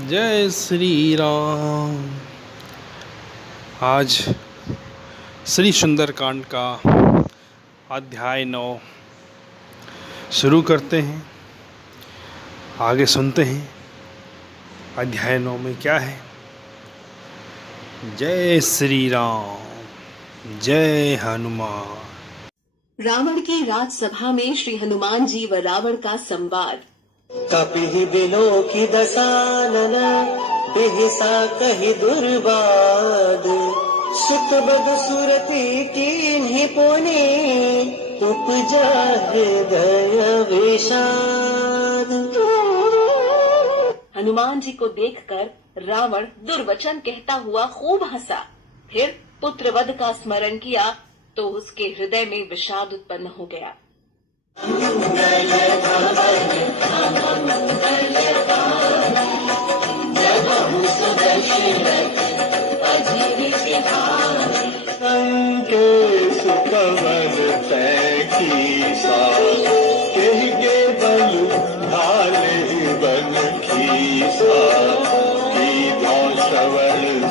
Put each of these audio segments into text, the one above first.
जय श्री राम। आज श्री सुंदरकांड का अध्याय 9 शुरू करते हैं। आगे सुनते हैं अध्याय 9 में क्या है। जय श्री राम, जय हनुमान। रावण की राजसभा में श्री हनुमान जी व रावण का संवाद। कपिहि बिलो की दसानन बिहिसा कहि दुर्बाद सुत बद सुरती कीन्हि पुनि उपजा हृदय विषाद। हनुमान जी को देखकर रावण दुर्वचन कहता हुआ खूब हंसा। फिर पुत्रवध का स्मरण किया तो उसके हृदय में विषाद उत्पन्न हो गया।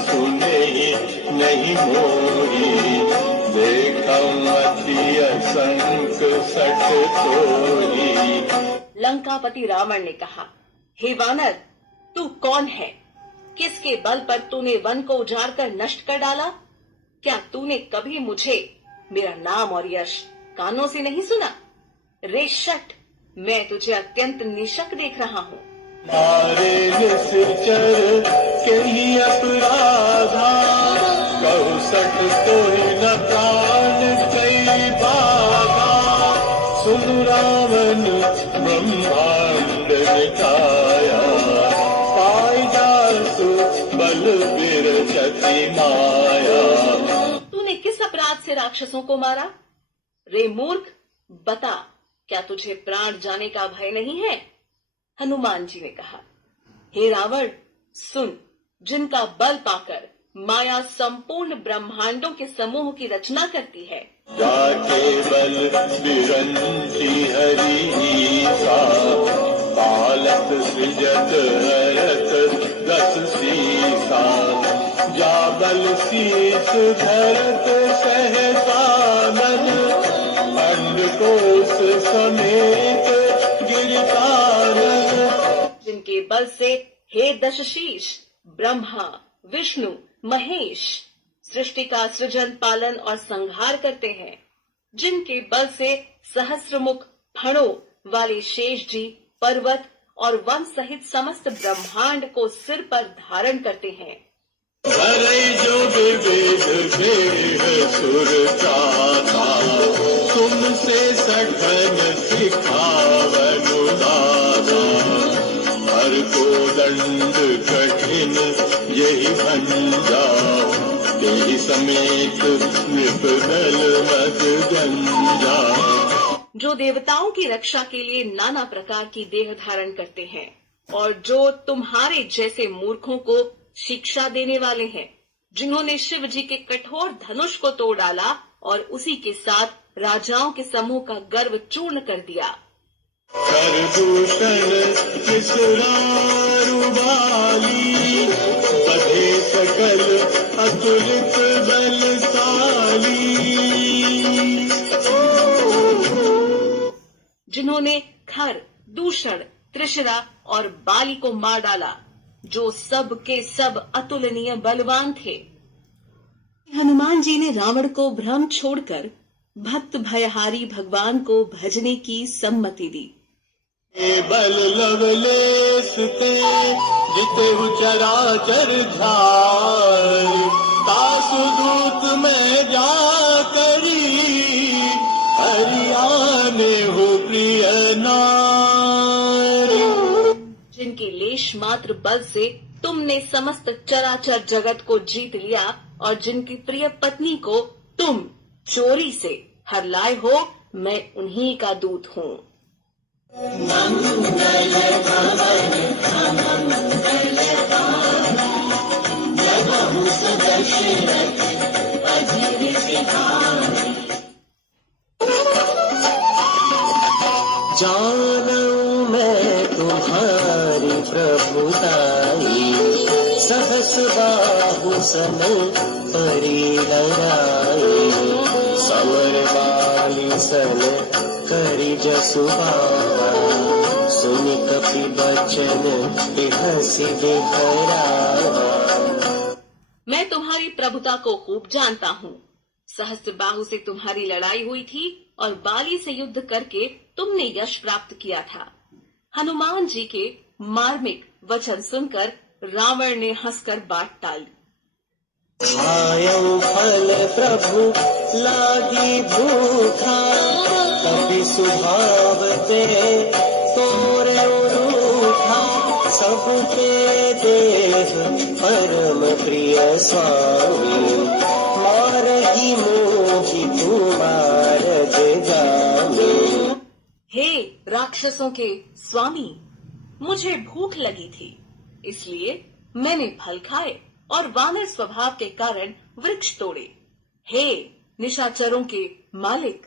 सुने नहीं मोरी लंकापति रावण ने कहा, हे वानर, तू कौन है? किसके बल पर तूने वन को उजाड़ कर नष्ट कर डाला? क्या तूने कभी मुझे, मेरा नाम और यश कानों से नहीं सुना? रे शठ, मैं तुझे अत्यंत निशक देख रहा हूँ। मारे निश्चर कहीं अपराधा कहु सठ कोई न प्राण कई बाधा सुनु रावण ब्रह्मांड मिटाया पाई जासु बल बिरचति माया। तूने किस अपराध से राक्षसों को मारा? रे मूर्ख, बता, क्या तुझे प्राण जाने का भय नहीं है? हनुमान जी ने कहा, हे रावण, सुन, जिनका बल पाकर माया संपूर्ण ब्रह्मांडों के समूह की रचना करती है। जाके बल बिरंती हरि सा पालत सृजत हरत दस सीसा जा बल शीस धरत सहसानन अंडकोश समेत गिरतारन। जिनके बल से हे दशशीष ब्रह्मा विष्णु महेश सृष्टि का सृजन पालन और संहार करते हैं, जिनके बल से सहस्रमुख फणों वाले शेष जी पर्वत और वन सहित समस्त ब्रह्मांड को सिर पर धारण करते हैं। जो विवेद सुर तुमसे सघन सिखावनु दादा हर को दंड कठिन यही भंजा तेहि समेत नृपदल मद गंजा। जो देवताओं की रक्षा के लिए नाना प्रकार की देह धारण करते हैं और जो तुम्हारे जैसे मूर्खों को शिक्षा देने वाले हैं, जिन्होंने शिव जी के कठोर धनुष को तोड़ डाला और उसी के साथ राजाओं के समूह का गर्व चूर्ण कर दिया। करदूषण किसुरारुबाली बधे सकल अतुलित बलशाली। जिन्होंने खर, दूषण, त्रिशरा और बाली को मार डाला, जो सब के सब अतुलनीय बलवान थे। हनुमान जी ने रावण को भ्रम छोड़कर भक्त भयहारी भगवान को भजने की सम्मति दी। बल लवलेस ते जिते चराचर झार तासु दूत में जा करी हरियाने हो प्रिय नार। जिनके लेश मात्र बल से तुमने समस्त चराचर जगत को जीत लिया और जिनकी प्रिय पत्नी को तुम चोरी से हर लाए हो, मैं उन्हीं का दूत हूँ। जानूं मैं तुम्हारी प्रभुताई सहस बाहु सन परी लड़ाई समर बाली सन करी जसु बाबा सुनि कपि बचन हंसी बिहरावा। मैं तुम्हारी प्रभुता को खूब जानता हूँ। सहस्त्र बाहु से तुम्हारी लड़ाई हुई थी और बाली से युद्ध करके तुमने यश प्राप्त किया था। हनुमान जी के मार्मिक वचन सुनकर रावण ने हंसकर बात टाली। आयो फल प्रभु लागी भूखा कभी स्वभाव ते तोरे रूठा सबके देह परम प्रिय स्वामी मारही मोहि तुम्हार जगामी। हे राक्षसों के स्वामी, मुझे भूख लगी थी, इसलिए मैंने फल खाए और वानर स्वभाव के कारण वृक्ष तोड़े। हे निशाचरों के मालिक,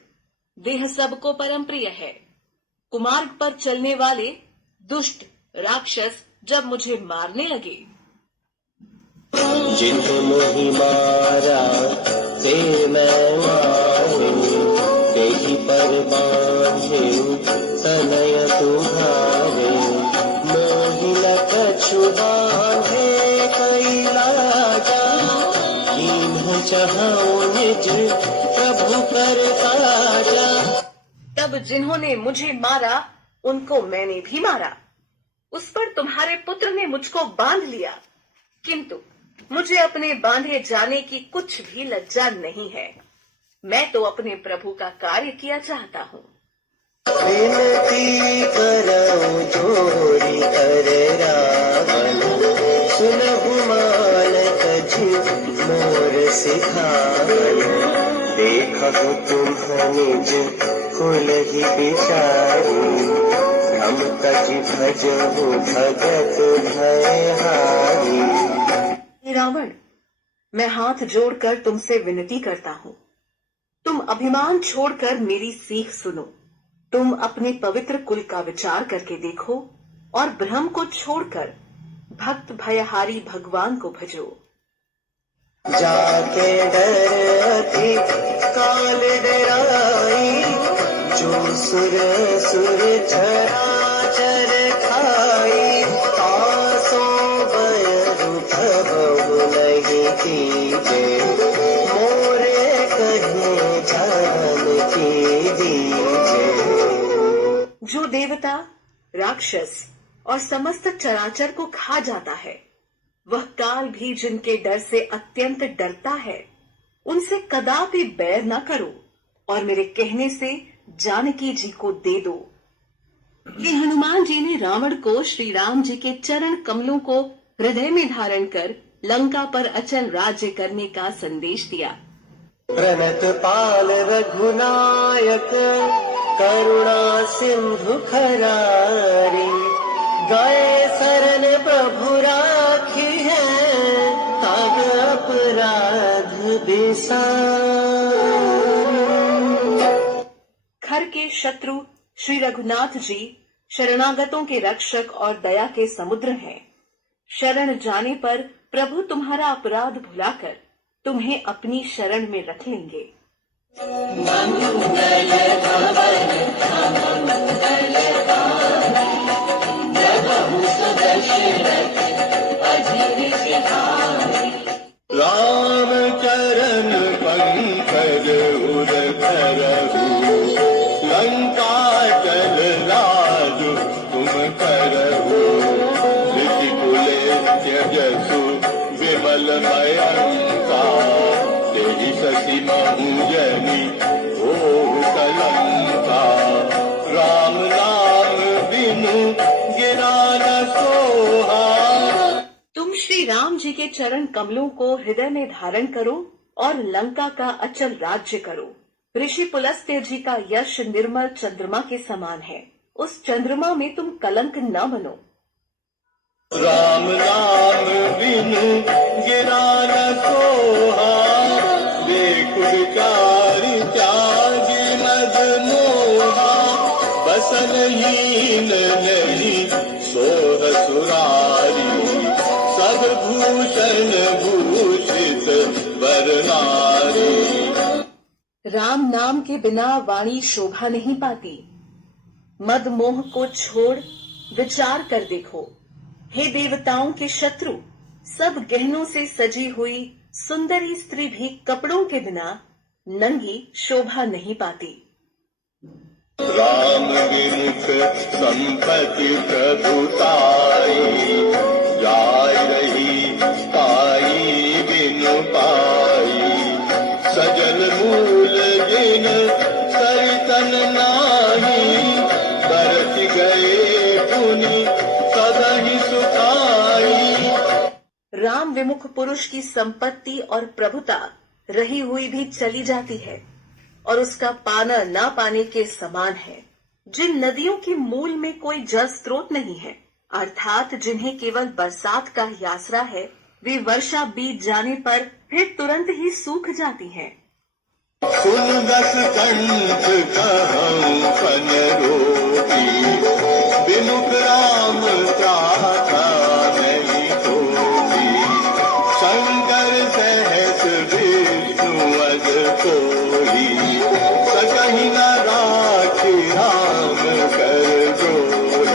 देह सबको परम प्रिय है। कुमार्ग पर चलने वाले दुष्ट राक्षस जब मुझे मारने लगे, जित मोहि मारा ते मैं मारे देहि पर बांधे तनय तुम्हारे मोहि न कछु बांधे कैलाजा कीन्ह चाहूं निज प्रभु कर काजा। तब जिन्होंने मुझे मारा उनको मैंने भी मारा। उस पर तुम्हारे पुत्र ने मुझको बांध लिया, किंतु मुझे अपने बांधे जाने की कुछ भी लज्जा नहीं है। मैं तो अपने प्रभु का कार्य किया चाहता हूँ। विनती करो जोरी कर रावण सुनहु मान तजि मोर सिखावन देखहु तुम निज कुल ही बिचारी हम तजि भजहु भगत भयहारी। हे रावण, मैं हाथ जोड़कर तुमसे विनती करता हूँ, तुम अभिमान छोड़कर मेरी सीख सुनो। तुम अपने पवित्र कुल का विचार करके देखो और भ्रम को छोड़कर भक्त भयहारी भगवान को भजो। जाके डर अति काल डराई जो सुर सुर चराचर खाई तासो बयरु भवहु नहीं कीजे मोरे कहीं जान की दीजे। जो देवता, राक्षस और समस्त चराचर को खा जाता है, वह काल भी जिनके डर से अत्यंत डरता है, उनसे कदापि बैर न करो और मेरे कहने से जानकी जी को दे दो। ये हनुमान जी ने रावण को श्री राम जी के चरण कमलों को हृदय में धारण कर लंका पर अचल राज्य करने का संदेश दिया। प्रणत पाल रघुनायक करुणा सिंधु खरारी गए शरण प्रभु राखी है तब अपराध बिसारी। खर के शत्रु श्री रघुनाथ जी शरणागतों के रक्षक और दया के समुद्र हैं। शरण जाने पर प्रभु तुम्हारा अपराध भुलाकर तुम्हें अपनी शरण में रख लेंगे। राम चरण पंकज उर धरहु लंका जल राज तुम करहु ऋषिकुले त्यजसु विमल मयंका तेहि सखी महुजनी ओहु कलंका राम नाम बिनु गिरा न सोहा। तुम श्री राम जी के चरण कमलों को हृदय में धारण करो और लंका का अचल राज्य करो। ऋषि पुलस्त्य जी का यश निर्मल चंद्रमा के समान है, उस चंद्रमा में तुम कलंक न बनो। राम नाम बिनु गिरा न सोहा बेकुर चारि त्यागी मद मोहा बसन हीन नहीं सोह सुरारी सब भूषण भूषित वर नारी। राम नाम के बिना वाणी शोभा नहीं पाती। मद मोह को छोड़ विचार कर देखो। हे देवताओं के शत्रु, सब गहनों से सजी हुई सुंदरी स्त्री भी कपड़ों के बिना नंगी शोभा नहीं पाती। राम विमुख संपत्ति प्रभुताई, जाय रही पाई बिनु पाई। सजल मूल जिन सरितन नाही, बरत गए पुनि सदहि सुखाई। राम विमुख पुरुष की संपत्ति और प्रभुता रही हुई भी चली जाती है और उसका पाना ना पाने के समान है। जिन नदियों के मूल में कोई जल स्रोत नहीं है, अर्थात जिन्हें केवल बरसात का ही आसरा है, वे वर्षा बीत जाने पर फिर तुरंत ही सूख जाती हैं। सुन दस कंठ कहूँ फन रोटी, विमुख राम त्राता नहीं कोई। शंकर सहस विष्णु अग कोई, सकहि न राखी राम कर जोई।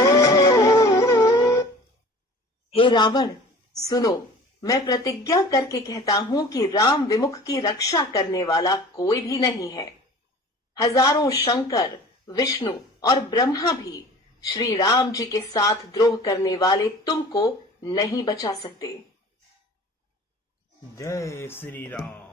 हे रावण, सुनो, मैं प्रतिज्ञा करके कहता हूँ कि राम विमुख की रक्षा करने वाला कोई भी नहीं है। हजारों शंकर, विष्णु और ब्रह्मा भी श्री राम जी के साथ द्रोह करने वाले तुमको नहीं बचा सकते। जय श्री राम।